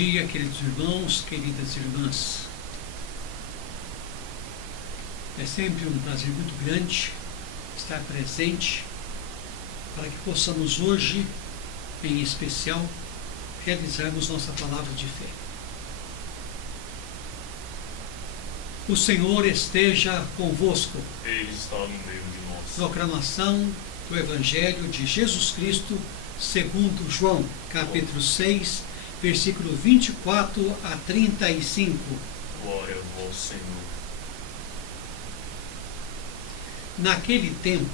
dia, queridos irmãos, queridas irmãs. É sempre um prazer muito grande estar presente para que possamos hoje, em especial, realizarmos nossa palavra de fé. O Senhor esteja convosco. Ele está no meio de nós. Proclamação do Evangelho de Jesus Cristo, segundo João, capítulo 6, versículo 24 a 35. Glória a vós, Senhor. Naquele tempo,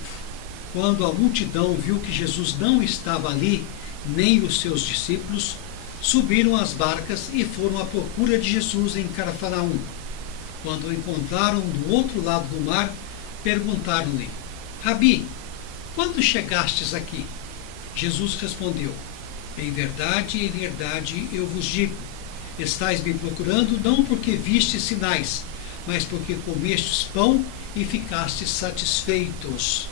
quando a multidão viu que Jesus não estava ali, nem os seus discípulos, subiram às barcas e foram à procura de Jesus em Cafarnaum. Quando o encontraram do outro lado do mar, perguntaram-lhe: Rabi, quando chegastes aqui? Jesus respondeu: em verdade, eu vos digo, estais me procurando não porque vistes sinais, mas porque comestes pão e ficastes satisfeitos.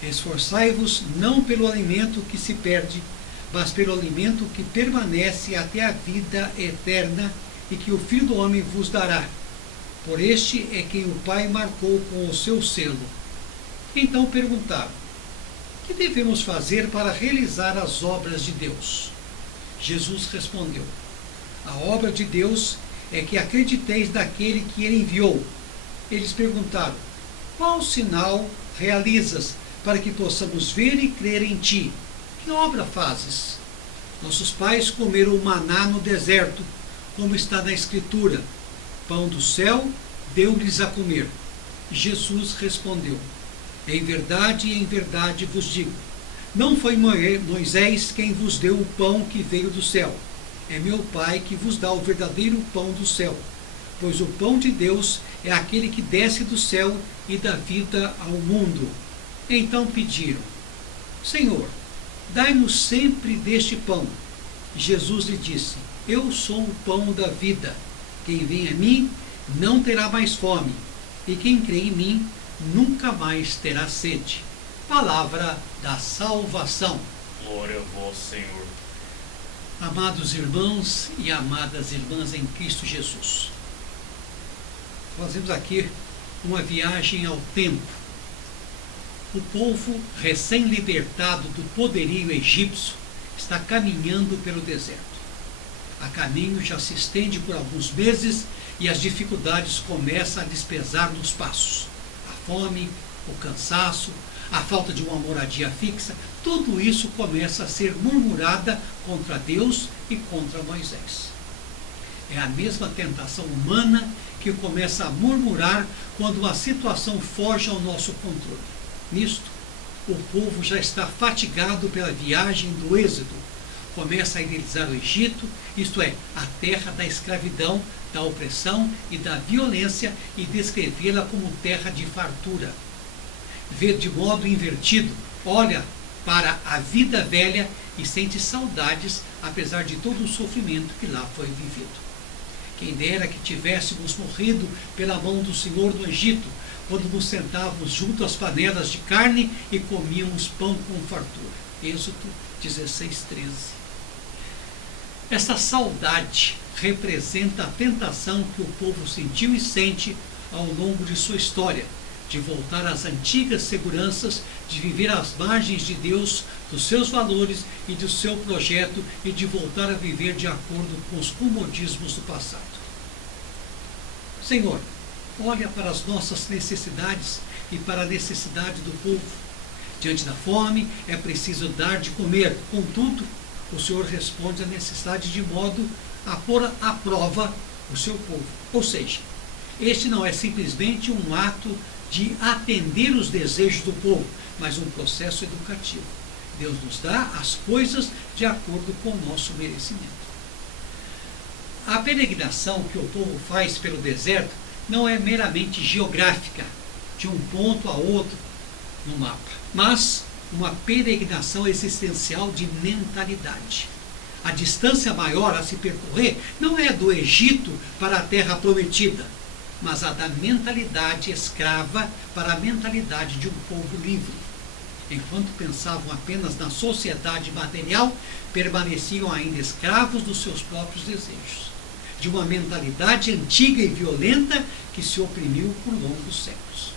Esforçai-vos não pelo alimento que se perde, mas pelo alimento que permanece até a vida eterna e que o Filho do Homem vos dará. Por este é quem o Pai marcou com o seu selo. Então perguntaram: que devemos fazer para realizar as obras de Deus? Jesus respondeu: a obra de Deus é que acrediteis naquele que ele enviou. Eles perguntaram: qual sinal realizas para que possamos ver e crer em ti? Que obra fazes? Nossos pais comeram o maná no deserto, como está na Escritura: pão do céu deu-lhes a comer. Jesus respondeu: em verdade vos digo, não foi Moisés quem vos deu o pão que veio do céu. É meu Pai que vos dá o verdadeiro pão do céu. Pois o pão de Deus é aquele que desce do céu e dá vida ao mundo. Então pediram: Senhor, dai-nos sempre deste pão. Jesus lhe disse: eu sou o pão da vida. Quem vem a mim não terá mais fome, e quem crê em mim nunca mais terá sede. Palavra da salvação. Glória a vós, Senhor. Amados irmãos e amadas irmãs em Cristo Jesus, fazemos aqui uma viagem ao tempo. O povo recém-libertado do poderio egípcio está caminhando pelo deserto. A caminho já se estende por alguns meses e as dificuldades começam a lhes pesar nos passos. A fome, o cansaço, a falta de uma moradia fixa, tudo isso começa a ser murmurada contra Deus e contra Moisés. É a mesma tentação humana que começa a murmurar quando uma situação foge ao nosso controle. Nisto, o povo já está fatigado pela viagem do êxodo. Começa a idealizar o Egito, isto é, a terra da escravidão, da opressão e da violência, e descrevê-la como terra de fartura. Vê de modo invertido, olha para a vida velha e sente saudades, apesar de todo o sofrimento que lá foi vivido. Quem dera que tivéssemos morrido pela mão do Senhor no Egito, quando nos sentávamos junto às panelas de carne e comíamos pão com fartura. Êxodo 16:13. Essa saudade representa a tentação que o povo sentiu e sente ao longo de sua história, de voltar às antigas seguranças, de viver às margens de Deus, dos seus valores e do seu projeto, e de voltar a viver de acordo com os comodismos do passado. Senhor, olha para as nossas necessidades e para a necessidade do povo. Diante da fome, é preciso dar de comer. Contudo, o Senhor responde à necessidade de modo a pôr à prova o seu povo. Ou seja, este não é simplesmente um ato de atender os desejos do povo, mas um processo educativo. Deus nos dá as coisas de acordo com o nosso merecimento. A peregrinação que o povo faz pelo deserto não é meramente geográfica, de um ponto a outro no mapa, mas uma peregrinação existencial de mentalidade. A distância maior a se percorrer não é do Egito para a terra prometida, mas a da mentalidade escrava para a mentalidade de um povo livre. enquanto pensavam apenas na sociedade material, permaneciam ainda escravos dos seus próprios desejos, de uma mentalidade antiga e violenta que se oprimiu por longos séculos.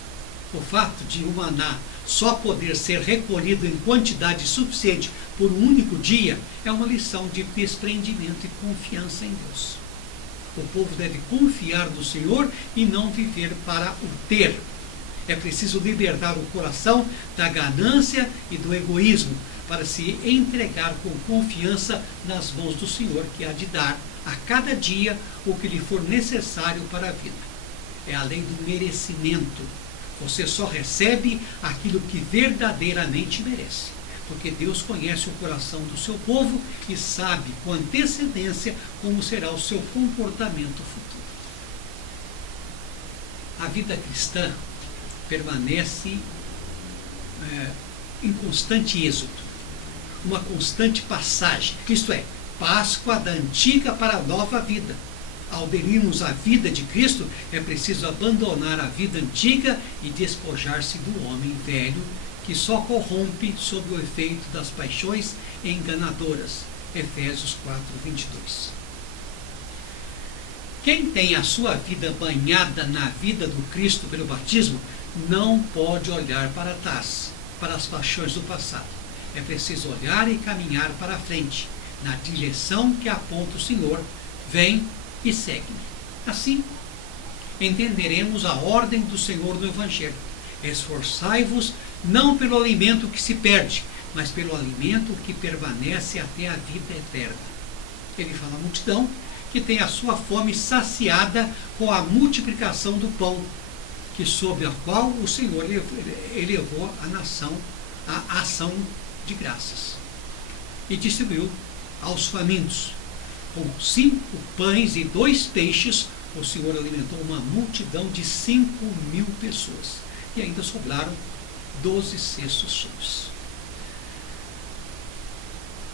O fato de o maná só poder ser recolhido em quantidade suficiente por um único dia é uma lição de desprendimento e confiança em Deus. O povo deve confiar no Senhor e não viver para o ter. É preciso libertar o coração da ganância e do egoísmo para se entregar com confiança nas mãos do Senhor, que há de dar a cada dia o que lhe for necessário para a vida. É a lei do merecimento. Você só recebe aquilo que verdadeiramente merece, porque Deus conhece o coração do seu povo e sabe com antecedência como será o seu comportamento futuro. A vida cristã permanece em constante êxodo, uma constante passagem, isto é, Páscoa da antiga para a nova vida. Ao aderirmos à vida de Cristo, é preciso abandonar a vida antiga e despojar-se do homem velho, que só corrompe sob o efeito das paixões enganadoras. Efésios 4:22. Quem tem a sua vida banhada na vida do Cristo pelo batismo, não pode olhar para trás, para as paixões do passado. É preciso olhar e caminhar para a frente, na direção que aponta o Senhor. Vem e segue-me. Assim, entenderemos a ordem do Senhor no Evangelho. Esforçai-vos não pelo alimento que se perde, mas pelo alimento que permanece até a vida eterna. Ele fala à multidão que tem a sua fome saciada com a multiplicação do pão, que sob a qual o Senhor elevou a nação à ação de graças. E distribuiu aos famintos. Com 5 pães e 2 peixes, o Senhor alimentou uma multidão de 5.000 pessoas. E ainda sobraram 12 cestos cheios.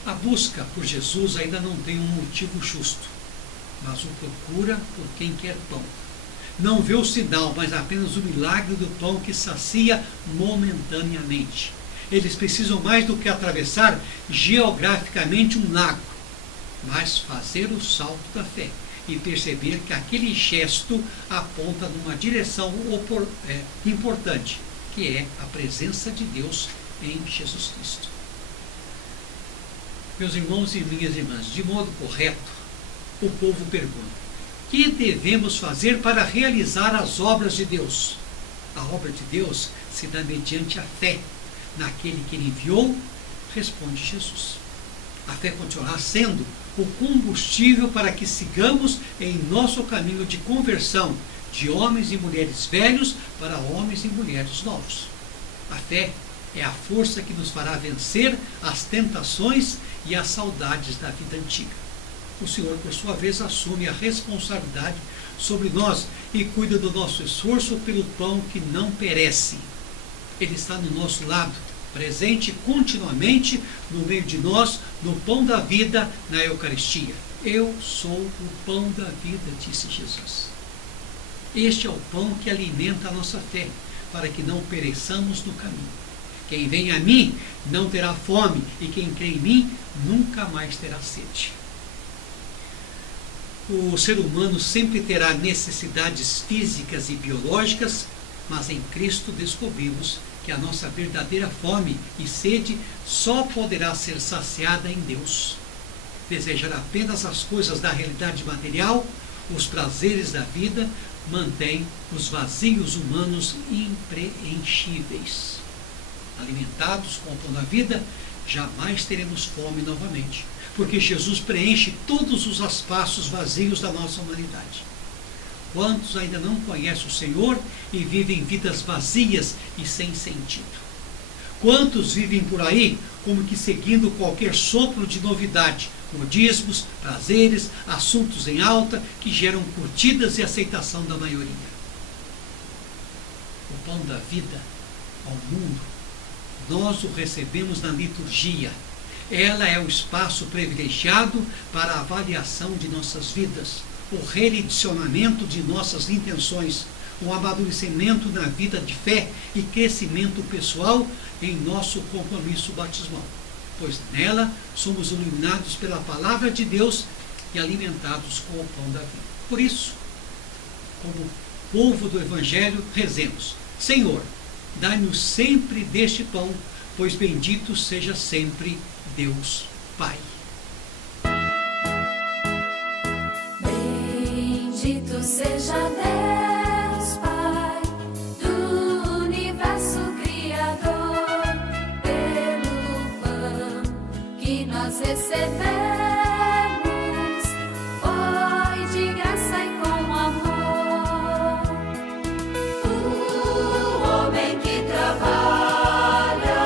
A busca por Jesus ainda não tem um motivo justo, mas o procura por quem quer pão. Não vê o sinal, mas apenas o milagre do pão que sacia momentaneamente. Eles precisam mais do que atravessar geograficamente um lago, mas fazer o salto da fé e perceber que aquele gesto aponta numa direção importante, que é a presença de Deus em Jesus Cristo. Meus irmãos e minhas irmãs, de modo correto, o povo pergunta: que devemos fazer para realizar as obras de Deus? A obra de Deus se dá mediante a fé naquele que ele enviou, responde Jesus. A fé continuará sendo o combustível para que sigamos em nosso caminho de conversão de homens e mulheres velhos para homens e mulheres novos. A fé é a força que nos fará vencer as tentações e as saudades da vida antiga. O Senhor, por sua vez, assume a responsabilidade sobre nós e cuida do nosso esforço pelo pão que não perece. Ele está no nosso lado, presente continuamente no meio de nós, no pão da vida, na Eucaristia. Eu sou o pão da vida, disse Jesus. Este é o pão que alimenta a nossa fé, para que não pereçamos no caminho. Quem vem a mim não terá fome, e quem crê em mim nunca mais terá sede. O ser humano sempre terá necessidades físicas e biológicas, mas em Cristo descobrimos que a nossa verdadeira fome e sede só poderá ser saciada em Deus. Desejar apenas as coisas da realidade material, os prazeres da vida, mantém os vazios humanos impreenchíveis. Alimentados com o pão da vida, jamais teremos fome novamente, porque Jesus preenche todos os espaços vazios da nossa humanidade. Quantos ainda não conhecem o Senhor e vivem vidas vazias e sem sentido? Quantos vivem por aí como que seguindo qualquer sopro de novidade, modismos, prazeres, assuntos em alta que geram curtidas e aceitação da maioria? O pão da vida ao mundo, nós o recebemos na liturgia. Ela é o espaço privilegiado para a avaliação de nossas vidas, o redirecionamento de nossas intenções, um amadurecimento na vida de fé e crescimento pessoal em nosso compromisso batismal, pois nela somos iluminados pela palavra de Deus e alimentados com o pão da vida. Por isso, como povo do Evangelho, rezemos: Senhor, dai-nos sempre deste pão, pois bendito seja sempre Deus Pai. Bendito seja Deus Pai do universo Criador, pelo pão que nós recebemos, foi de graça e com amor. O homem que trabalha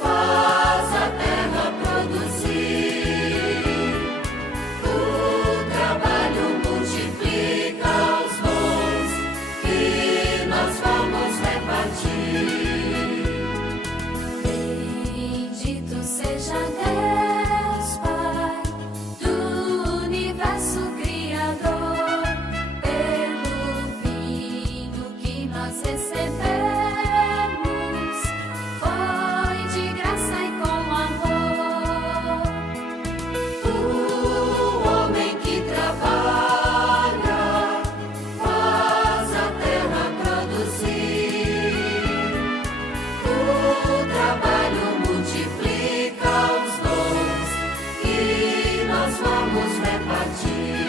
faz a terra produzir. O trabalho multiplica os dons que nós vamos repartir. Bendito seja Deus Pai do universo Criador, pelo vinho que nós recebemos, foi de graça e com amor. O homem que trabalha faz a terra produzir. O trabalho multiplica os dons que nós vamos repartir.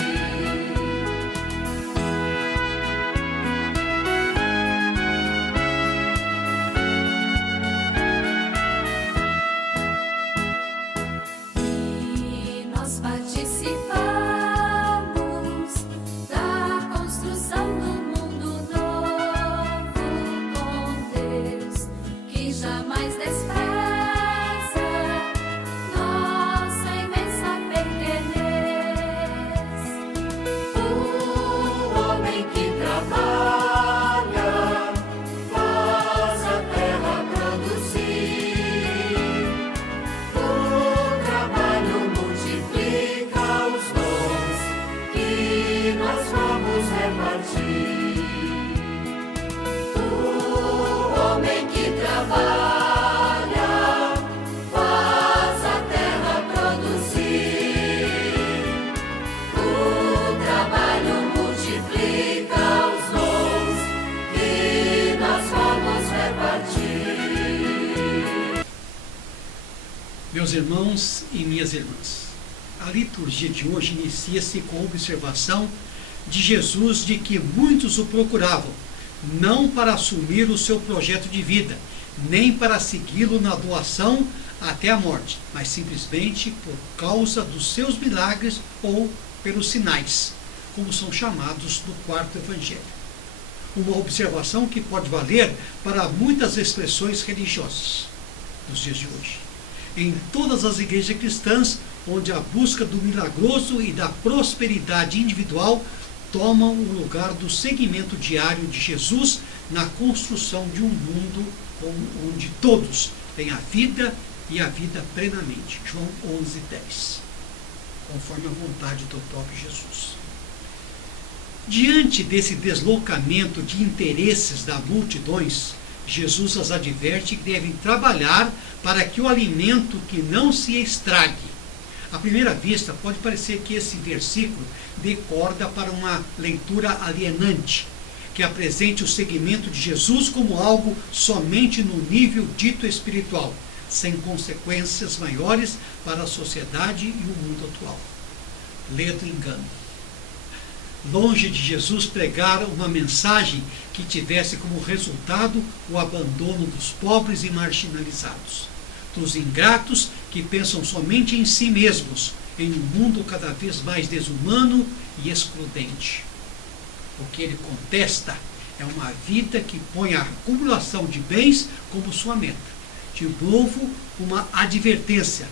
E nós participamos da construção do mundo novo com Deus, que jamais despreza nossa imensa pequenez. O homem que trabalha faz a terra produzir. O trabalho multiplica os dons que nós vamos repartir. O homem que trabalha faz a terra produzir. O trabalho multiplica os dons que nós vamos repartir. Meus irmãos e minhas irmãs, a liturgia de hoje inicia-se com a observação de Jesus de que muitos o procuravam, não para assumir o seu projeto de vida, nem para segui-lo na doação até a morte, mas simplesmente por causa dos seus milagres ou pelos sinais, como são chamados no quarto evangelho. Uma observação que pode valer para muitas expressões religiosas dos dias de hoje. Em todas as igrejas cristãs, onde a busca do milagroso e da prosperidade individual tomam o lugar do seguimento diário de Jesus na construção de um mundo onde todos têm a vida e a vida plenamente. João 11:10, conforme a vontade do próprio Jesus. Diante desse deslocamento de interesses das multidões, Jesus as adverte que devem trabalhar para que o alimento que não se estrague. À primeira vista, pode parecer que esse versículo dê corda para uma leitura alienante, que apresente o seguimento de Jesus como algo somente no nível dito espiritual, sem consequências maiores para a sociedade e o mundo atual. Ledo engano. Longe de Jesus pregar uma mensagem que tivesse como resultado o abandono dos pobres e marginalizados, dos ingratos que pensam somente em si mesmos, em um mundo cada vez mais desumano e excludente. O que ele contesta é uma vida que põe a acumulação de bens como sua meta. De novo, uma advertência,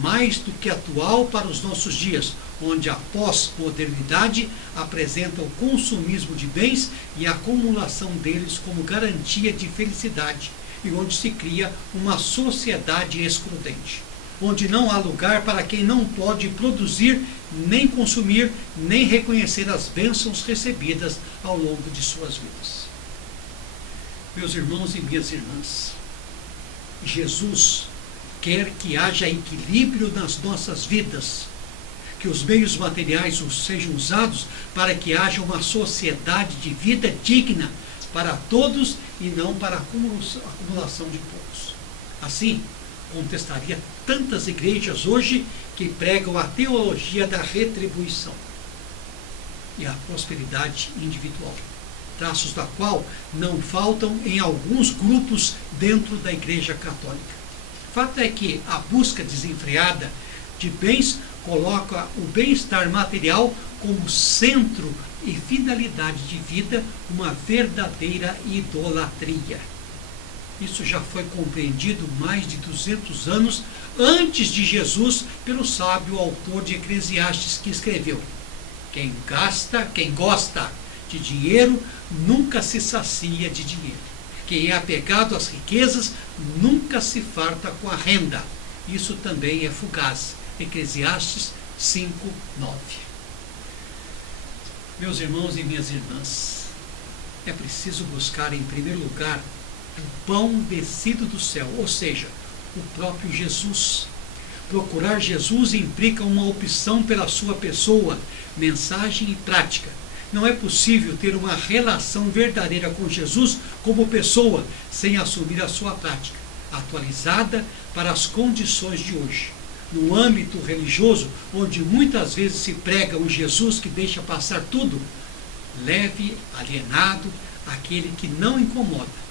mais do que atual para os nossos dias, onde a pós-modernidade apresenta o consumismo de bens e a acumulação deles como garantia de felicidade, e onde se cria uma sociedade excludente. onde não há lugar para quem não pode produzir, nem consumir, nem reconhecer as bênçãos recebidas ao longo de suas vidas. Meus irmãos e minhas irmãs, Jesus quer que haja equilíbrio nas nossas vidas, que os meios materiais sejam usados para que haja uma sociedade de vida digna para todos e não para a acumulação de poucos. Assim, contestaria tantas igrejas hoje que pregam a teologia da retribuição e a prosperidade individual, traços da qual não faltam em alguns grupos dentro da Igreja Católica. Fato é que a busca desenfreada de bens coloca o bem-estar material como centro e finalidade de vida, uma verdadeira idolatria. Isso já foi compreendido mais de 200 anos antes de Jesus pelo sábio autor de Eclesiastes, que escreveu: quem gosta de dinheiro nunca se sacia de dinheiro. Quem é apegado às riquezas nunca se farta com a renda. Isso também é fugaz. Eclesiastes 5:9. Meus irmãos e minhas irmãs, é preciso buscar em primeiro lugar o pão descido do céu, ou seja, o próprio Jesus. Procurar Jesus implica uma opção pela sua pessoa, mensagem e prática. Não é possível ter uma relação verdadeira com Jesus como pessoa sem assumir a sua prática, atualizada para as condições de hoje. No âmbito religioso, onde muitas vezes se prega um Jesus que deixa passar tudo, leve, alienado, aquele que não incomoda.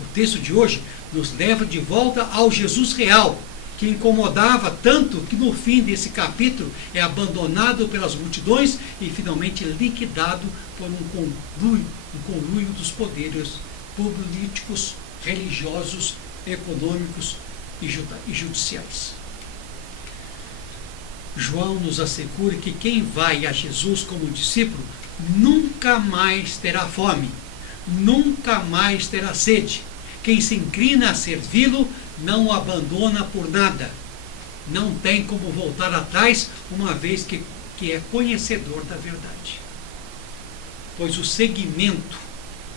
O texto de hoje nos leva de volta ao Jesus real, que incomodava tanto que no fim desse capítulo é abandonado pelas multidões e finalmente liquidado por um conluio dos poderes políticos, religiosos, econômicos e judiciais. João nos assegura que quem vai a Jesus como discípulo nunca mais terá fome, nunca mais terá sede. Quem se inclina a servi-lo não o abandona por nada. Não tem como voltar atrás, uma vez que é conhecedor da verdade. Pois o seguimento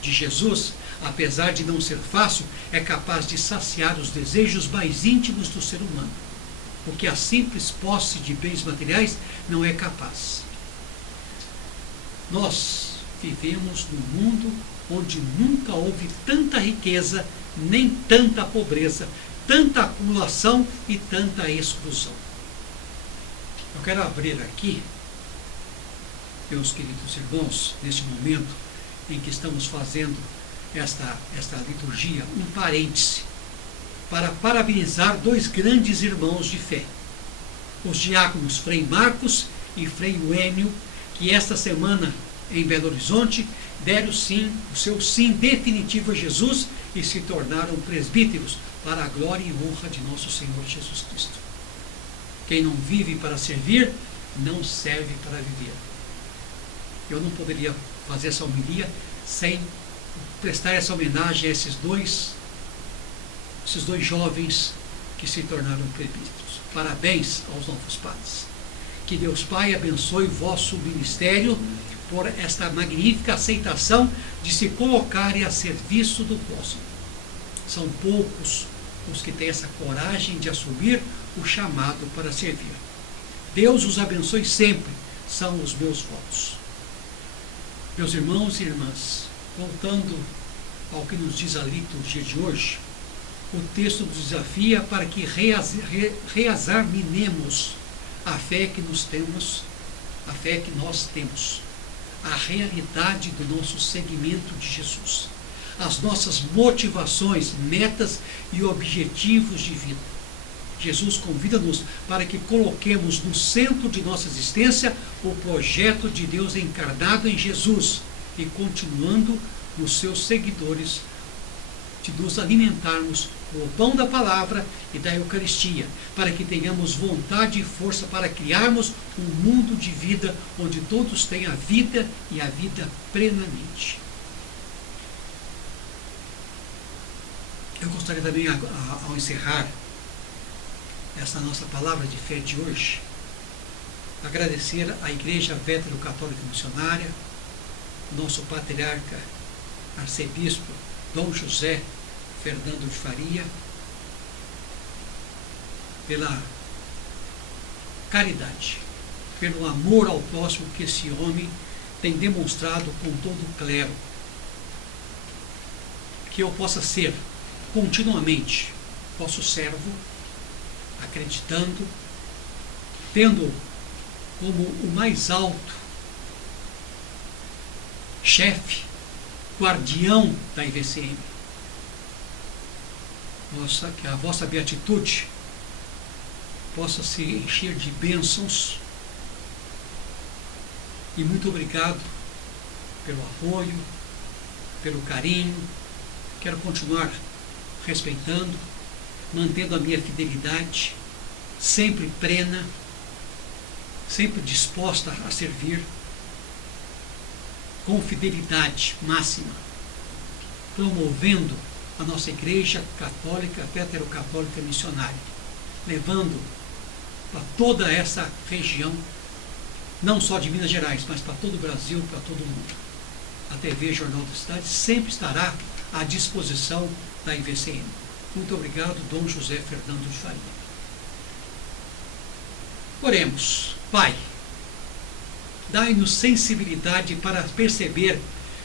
de Jesus, apesar de não ser fácil, é capaz de saciar os desejos mais íntimos do ser humano, o que a simples posse de bens materiais não é capaz. Nós vivemos num mundo onde nunca houve tanta riqueza, nem tanta pobreza, tanta acumulação e tanta exclusão. Eu quero abrir aqui, meus queridos irmãos, neste momento em que estamos fazendo esta liturgia, um parêntese, para parabenizar dois grandes irmãos de fé, os diáconos Frei Marcos e Frei Uênio, que esta semana em Belo Horizonte deram sim, o seu sim definitivo a Jesus e se tornaram presbíteros para a glória e honra de nosso Senhor Jesus Cristo. Quem não vive para servir, não serve para viver. Eu não poderia fazer essa homilia sem prestar essa homenagem a esses dois jovens que se tornaram presbíteros. Parabéns aos novos padres. Que Deus Pai abençoe vosso ministério por esta magnífica aceitação de se colocarem a serviço do próximo. São poucos os que têm essa coragem de assumir o chamado para servir. Deus os abençoe sempre, são os meus votos. Meus irmãos e irmãs, voltando ao que nos diz a liturgia de hoje, o texto nos desafia para que reexaminemos a fé que nós temos, a realidade do nosso seguimento de Jesus, as nossas motivações, metas e objetivos de vida. Jesus convida-nos para que coloquemos no centro de nossa existência o projeto de Deus encarnado em Jesus e continuando nos seus seguidores, de nos alimentarmos com o pão da palavra e da Eucaristia, para que tenhamos vontade e força para criarmos um mundo de vida onde todos tenham a vida e a vida plenamente. Eu gostaria também, ao encerrar, essa nossa palavra de fé de hoje, agradecer à Igreja Vétero-Católica Missionária, nosso patriarca, arcebispo Dom José Fernando de Faria, pela caridade, pelo amor ao próximo que esse homem tem demonstrado com todo o clero. Que eu possa ser continuamente vosso servo, acreditando, tendo como o mais alto chefe, guardião da IVCM. Que a vossa beatitude possa se encher de bênçãos. E muito obrigado pelo apoio, pelo carinho. Quero continuar respeitando, mantendo a minha fidelidade, sempre plena, sempre disposta a servir, com fidelidade máxima, promovendo a nossa Igreja Católica, Vétero-Católica Missionária, levando para toda essa região, não só de Minas Gerais, mas para todo o Brasil, para todo o mundo. A TV Jornal da Cidade sempre estará à disposição da IVCM. Muito obrigado, Dom José Fernando de Faria. Oremos. Pai, dai-nos sensibilidade para perceber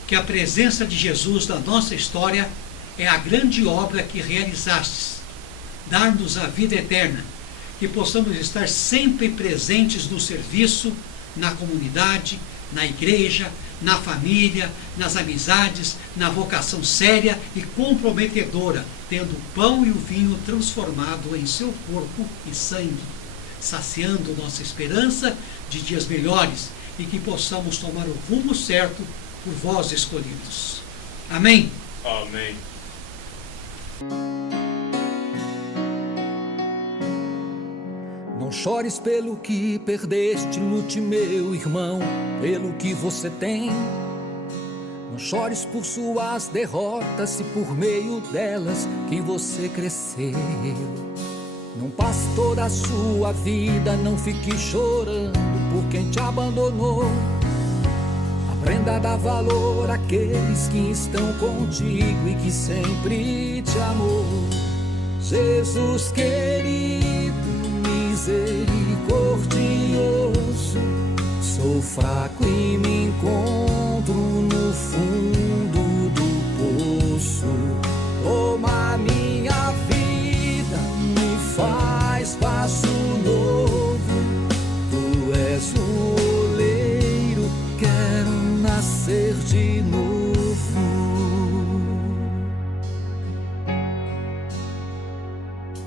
que a presença de Jesus na nossa história é a grande obra que realizastes. Dar-nos a vida eterna, que possamos estar sempre presentes no serviço, na comunidade, na igreja, na família, nas amizades, na vocação séria e comprometedora, tendo o pão e o vinho transformado em seu corpo e sangue, saciando nossa esperança de dias melhores e que possamos tomar o rumo certo por vós escolhidos. Amém? Amém. Não chores pelo que perdeste, lute, meu irmão, pelo que você tem. Não chores por suas derrotas, se por meio delas que você cresceu. Não passe toda a sua vida, não fique chorando por quem te abandonou. Aprenda a dar valor àqueles que estão contigo e que sempre te amou. Jesus querido, misericordioso, sou fraco e me encontro no fundo do poço. Toma minha vida, me faz passo novo. Tu és o oleiro, quero nascer de novo.